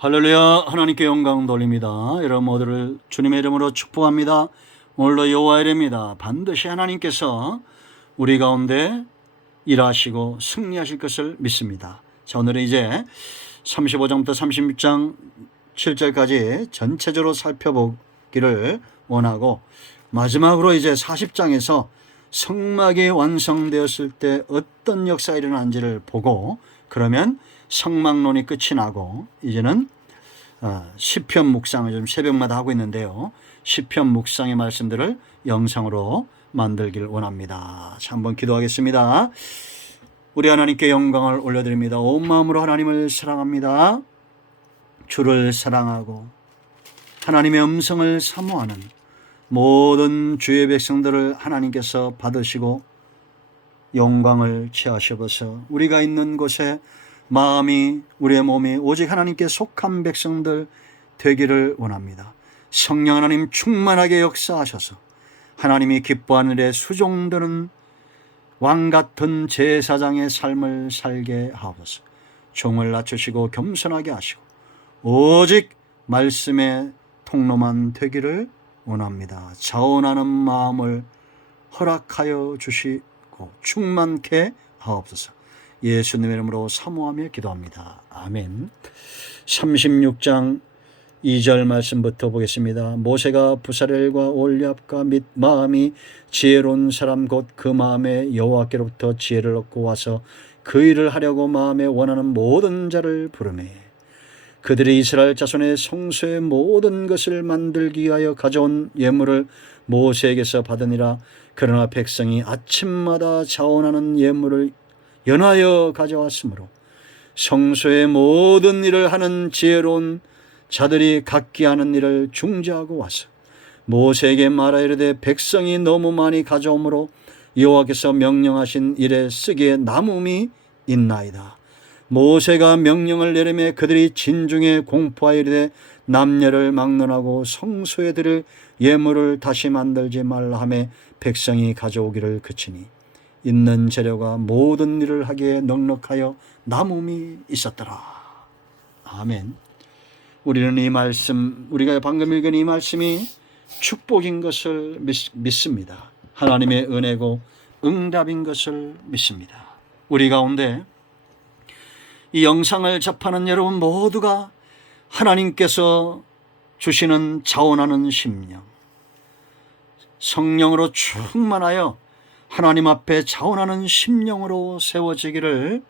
할렐루야. 하나님께 영광 돌립니다. 여러분 모두를 주님의 이름으로 축복합니다. 오늘도 여호와의 일입니다. 반드시 하나님께서 우리 가운데 일하시고 승리하실 것을 믿습니다. 자, 오늘은 이제 35장부터 36장 7절까지 전체적으로 살펴보기를 원하고, 마지막으로 이제 40장에서 성막이 완성되었을 때 어떤 역사가 일어난지를 보고, 그러면 성막론이 끝이 나고 이제는 시편 묵상을 좀 새벽마다 하고 있는데요, 시편 묵상의 말씀들을 영상으로 만들기를 원합니다. 자, 한번 기도하겠습니다. 우리 하나님께 영광을 올려드립니다. 온 마음으로 하나님을 사랑합니다. 주를 사랑하고 하나님의 음성을 사모하는 모든 주의 백성들을 하나님께서 받으시고 영광을 취하셔서 우리가 있는 곳에 마음이, 우리의 몸이 오직 하나님께 속한 백성들 되기를 원합니다. 성령 하나님 충만하게 역사하셔서 하나님이 기뻐하는 일에 수종드는 왕같은 제사장의 삶을 살게 하옵소서. 종을 낮추시고 겸손하게 하시고 오직 말씀의 통로만 되기를 원합니다. 자원하는 마음을 허락하여 주시고 충만케 하옵소서. 예수님의 이름으로 사모하며 기도합니다. 아멘. 36장 2절 말씀부터 보겠습니다. 모세가 부사렐과 올리압과 및 마음이 지혜로운 사람 곧 그 마음에 여호와께로부터 지혜를 얻고 와서 그 일을 하려고 마음에 원하는 모든 자를 부르매 그들이 이스라엘 자손의 성소의 모든 것을 만들기 위하여 가져온 예물을 모세에게서 받으니라. 그러나 백성이 아침마다 자원하는 예물을 연하여 가져왔으므로 성소의 모든 일을 하는 지혜로운 자들이 각기 하는 일을 중지하고 와서 모세에게 말하여 이르되 백성이 너무 많이 가져오므로 여호와께서 명령하신 일에 쓰기에 남음이 있나이다. 모세가 명령을 내리매 그들이 진중에 공포하여 이르되 남녀를 막론하고 성소에 드릴 예물을 다시 만들지 말라 하며 백성이 가져오기를 그치니 있는 재료가 모든 일을 하기에 넉넉하여 남음이 있었더라. 아멘. 우리는 이 말씀, 우리가 방금 읽은 이 말씀이 축복인 것을 믿습니다. 하나님의 은혜고 응답인 것을 믿습니다. 우리 가운데 이 영상을 접하는 여러분 모두가 하나님께서 주시는 자원하는 심령, 성령으로 충만하여 하나님 앞에 자원하는 심령으로 세워지기를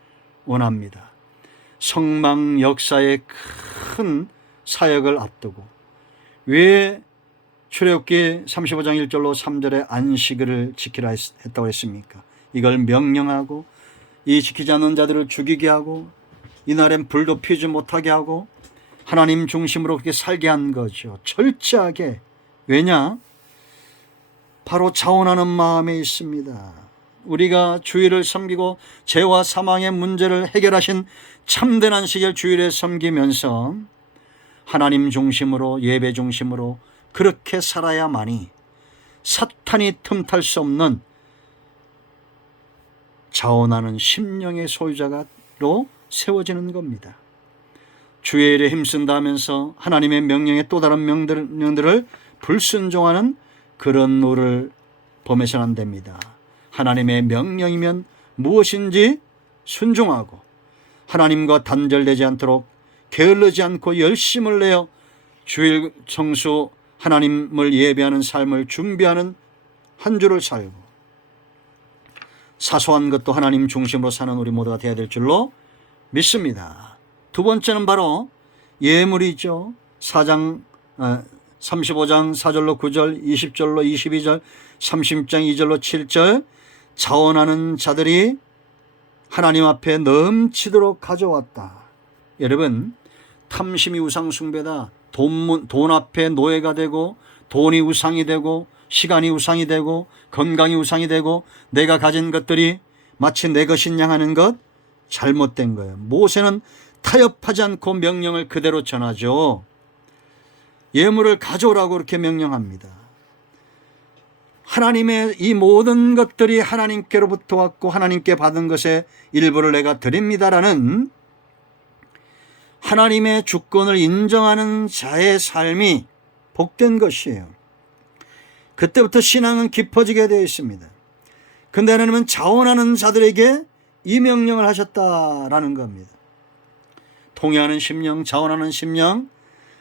원합니다. 성막 역사의 큰 사역을 앞두고 왜 출애굽기 35장 1절로 3절에 안식일을 지키라 했다고 했습니까? 이걸 명령하고 이 지키지 않는 자들을 죽이게 하고 이날엔 불도 피우지 못하게 하고 하나님 중심으로 그렇게 살게 한 거죠. 철저하게. 왜냐? 바로 자원하는 마음에 있습니다. 우리가 주일을 섬기고 죄와 사망의 문제를 해결하신 참된 안식일 주일에 섬기면서 하나님 중심으로, 예배 중심으로 그렇게 살아야만이 사탄이 틈탈 수 없는 자원하는 심령의 소유자로 세워지는 겁니다. 주의 일에 힘쓴다 하면서 하나님의 명령에 또 다른 명들을 불순종하는 그런 노를 범해서는 안 됩니다. 하나님의 명령이면 무엇인지 순종하고 하나님과 단절되지 않도록 게을르지 않고 열심을 내어 주일 성수 하나님을 예배하는 삶을 준비하는 한 주를 살고 사소한 것도 하나님 중심으로 사는 우리 모두가 되어야 될 줄로 믿습니다. 두 번째는 바로 예물이죠. 35장 4절로 9절, 20절로 22절, 30장 2절로 7절 자원하는 자들이 하나님 앞에 넘치도록 가져왔다. 여러분, 탐심이 우상 숭배다. 돈 앞에 노예가 되고 돈이 우상이 되고 시간이 우상이 되고 건강이 우상이 되고 내가 가진 것들이 마치 내 것인 양 하는 것 잘못된 거예요. 모세는 타협하지 않고 명령을 그대로 전하죠. 예물을 가져오라고 그렇게 명령합니다. 하나님의 이 모든 것들이 하나님께로부터 왔고 하나님께 받은 것의 일부를 내가 드립니다라는 하나님의 주권을 인정하는 자의 삶이 복된 것이에요. 그때부터 신앙은 깊어지게 되어 있습니다. 근데 하나님은 자원하는 자들에게 이 명령을 하셨다라는 겁니다. 통회하는 심령, 자원하는 심령,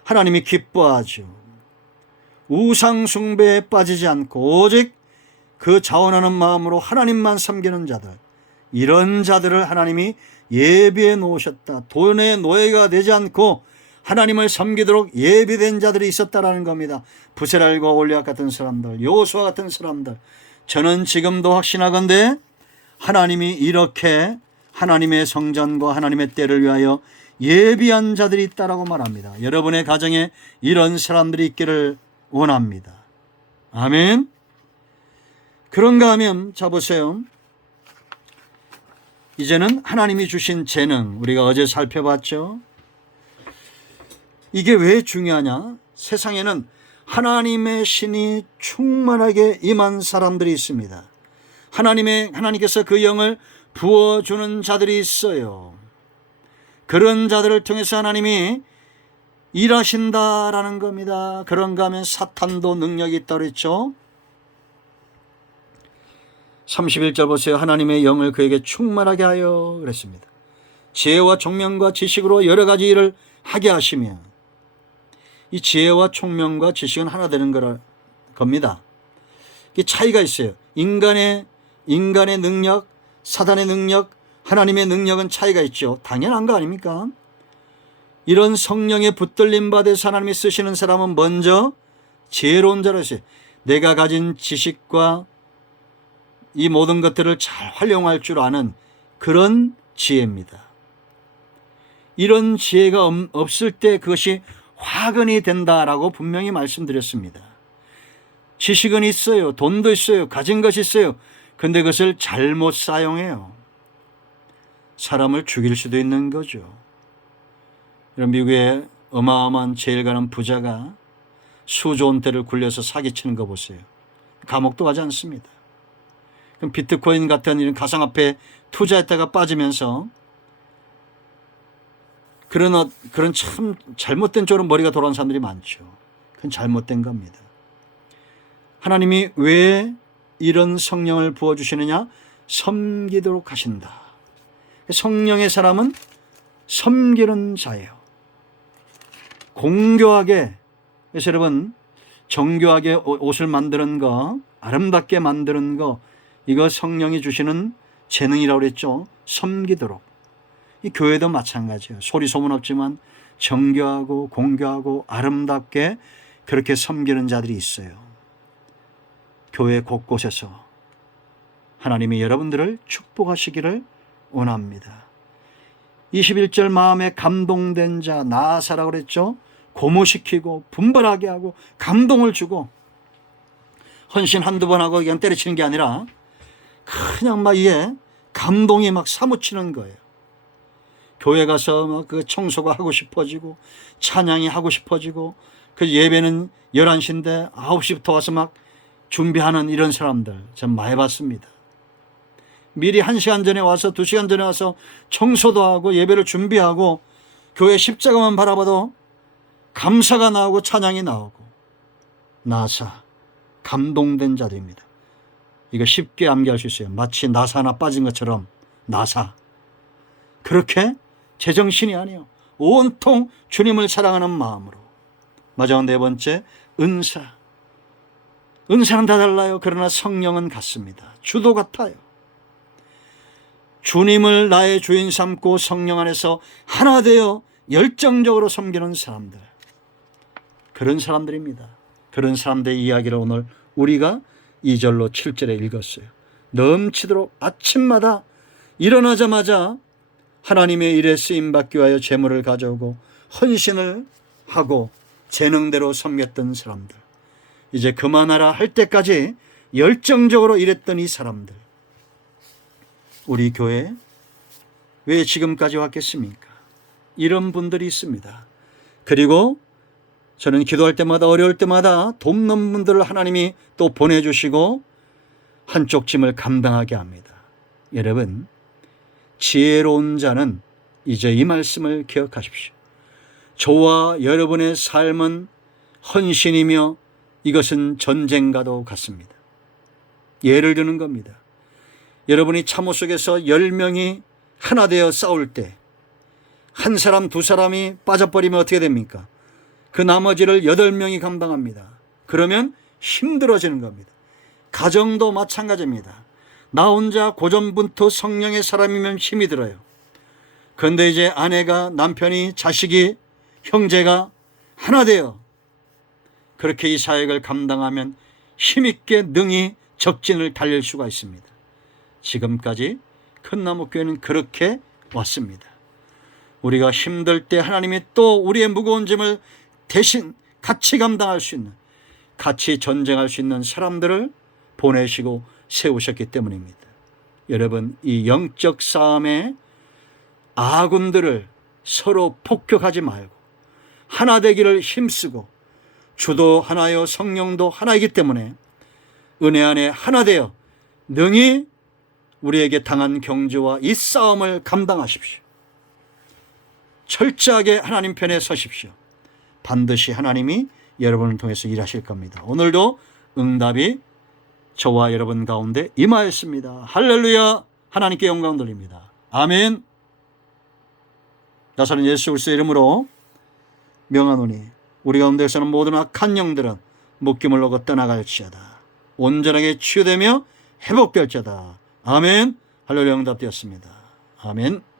하나님이 기뻐하죠. 우상 숭배에 빠지지 않고 오직 그 자원하는 마음으로 하나님만 섬기는 자들, 이런 자들을 하나님이 예비해 놓으셨다. 돈의 노예가 되지 않고 하나님을 섬기도록 예비된 자들이 있었다라는 겁니다. 부세랄과 올리앗 같은 사람들, 여호수아 같은 사람들. 저는 지금도 확신하건대 하나님이 이렇게 하나님의 성전과 하나님의 때를 위하여 예비한 자들이 있다라고 말합니다. 여러분의 가정에 이런 사람들이 있기를 원합니다. 아멘. 그런가 하면 자 보세요. 이제는 하나님이 주신 재능, 우리가 어제 살펴봤죠. 이게 왜 중요하냐? 세상에는 하나님의 신이 충만하게 임한 사람들이 있습니다. 하나님께서 그 영을 부어주는 자들이 있어요. 그런 자들을 통해서 하나님이 일하신다라는 겁니다. 그런가 하면 사탄도 능력이 있다고 그랬죠. 31절 보세요. 하나님의 영을 그에게 충만하게 하여 그랬습니다. 지혜와 총명과 지식으로 여러 가지 일을 하게 하시며, 이 지혜와 총명과 지식은 하나 되는 겁니다. 이 차이가 있어요. 인간의 능력, 사단의 능력, 하나님의 능력은 차이가 있죠. 당연한 거 아닙니까? 이런 성령에 붙들림 받아서 하나님이 쓰시는 사람은 먼저 지혜로운 자로 했어요. 내가 가진 지식과 이 모든 것들을 잘 활용할 줄 아는 그런 지혜입니다. 이런 지혜가 없을 때 그것이 화근이 된다라고 분명히 말씀드렸습니다. 지식은 있어요. 돈도 있어요. 가진 것이 있어요. 근데 그것을 잘못 사용해요. 사람을 죽일 수도 있는 거죠. 이런 미국의 어마어마한 제일 가는 부자가 수조 원대를 굴려서 사기치는 거 보세요. 감옥도 가지 않습니다. 그럼 비트코인 같은 이런 가상화폐 투자했다가 빠지면서 그런 참 잘못된 쪽으로 머리가 돌아온 사람들이 많죠. 그건 잘못된 겁니다. 하나님이 왜 이런 성령을 부어주시느냐? 섬기도록 하신다. 성령의 사람은 섬기는 자예요. 공교하게, 그래서 여러분 정교하게 옷을 만드는 거, 아름답게 만드는 거, 이거 성령이 주시는 재능이라고 그랬죠. 섬기도록. 이 교회도 마찬가지예요. 소리 소문 없지만 정교하고 공교하고 아름답게 그렇게 섬기는 자들이 있어요. 교회 곳곳에서 하나님이 여러분들을 축복하시기를 원합니다. 21절 마음에 감동된 자 나아사라고 그랬죠. 고무시키고 분발하게 하고 감동을 주고, 헌신 한두 번 하고 그냥 때려치는 게 아니라 그냥 막 이게 감동이 막 사무치는 거예요. 교회 가서 막 그 청소가 하고 싶어지고 찬양이 하고 싶어지고, 그 예배는 11시인데 9시부터 와서 막 준비하는 이런 사람들 전 많이 봤습니다. 미리 1시간 전에 와서 2시간 전에 와서 청소도 하고 예배를 준비하고 교회 십자가만 바라봐도 감사가 나오고 찬양이 나오고, 나사, 감동된 자들입니다. 이거 쉽게 암기할 수 있어요. 마치 나사 하나 빠진 것처럼 나사. 그렇게 제정신이 아니에요. 온통 주님을 사랑하는 마음으로. 마지막 네 번째, 은사. 은사는 다 달라요. 그러나 성령은 같습니다. 주도 같아요. 주님을 나의 주인 삼고 성령 안에서 하나 되어 열정적으로 섬기는 사람들, 그런 사람들입니다. 그런 사람들의 이야기를 오늘 우리가 2절로 7절에 읽었어요. 넘치도록 아침마다 일어나자마자 하나님의 일에 쓰임받기 위하여 재물을 가져오고 헌신을 하고 재능대로 섬겼던 사람들, 이제 그만하라 할 때까지 열정적으로 일했던 이 사람들, 우리 교회에 왜 지금까지 왔겠습니까? 이런 분들이 있습니다. 그리고 저는 기도할 때마다 어려울 때마다 돕는 분들을 하나님이 또 보내주시고 한쪽 짐을 감당하게 합니다. 여러분, 지혜로운 자는 이제 이 말씀을 기억하십시오. 저와 여러분의 삶은 헌신이며 이것은 전쟁과도 같습니다. 예를 드는 겁니다. 여러분이 참호 속에서 10명이 하나 되어 싸울 때 한 사람, 두 사람이 빠져버리면 어떻게 됩니까? 그 나머지를 8명이 감당합니다. 그러면 힘들어지는 겁니다. 가정도 마찬가지입니다. 나 혼자 고전분투 성령의 사람이면 힘이 들어요. 그런데 이제 아내가, 남편이, 자식이, 형제가 하나 되어 그렇게 이 사역을 감당하면 힘있게 능히 적진을 달릴 수가 있습니다. 지금까지 큰나무교회는 그렇게 왔습니다. 우리가 힘들 때 하나님이 또 우리의 무거운 짐을 대신 같이 감당할 수 있는, 같이 전쟁할 수 있는 사람들을 보내시고 세우셨기 때문입니다. 여러분, 이 영적 싸움에 아군들을 서로 폭격하지 말고 하나 되기를 힘쓰고, 주도 하나요 성령도 하나이기 때문에 은혜 안에 하나 되어 능히 우리에게 당한 경주와 이 싸움을 감당하십시오. 철저하게 하나님 편에 서십시오. 반드시 하나님이 여러분을 통해서 일하실 겁니다. 오늘도 응답이 저와 여러분 가운데 임하였습니다. 할렐루야. 하나님께 영광 돌립니다. 아멘. 나사렛 예수 그리스도의 이름으로 명하노니 우리 가운데서는 모든 악한 영들은 묶임을 놓고 떠나갈지어다. 온전하게 치유되며 회복될지어다. 아멘. 할렐루야. 응답되었습니다. 아멘.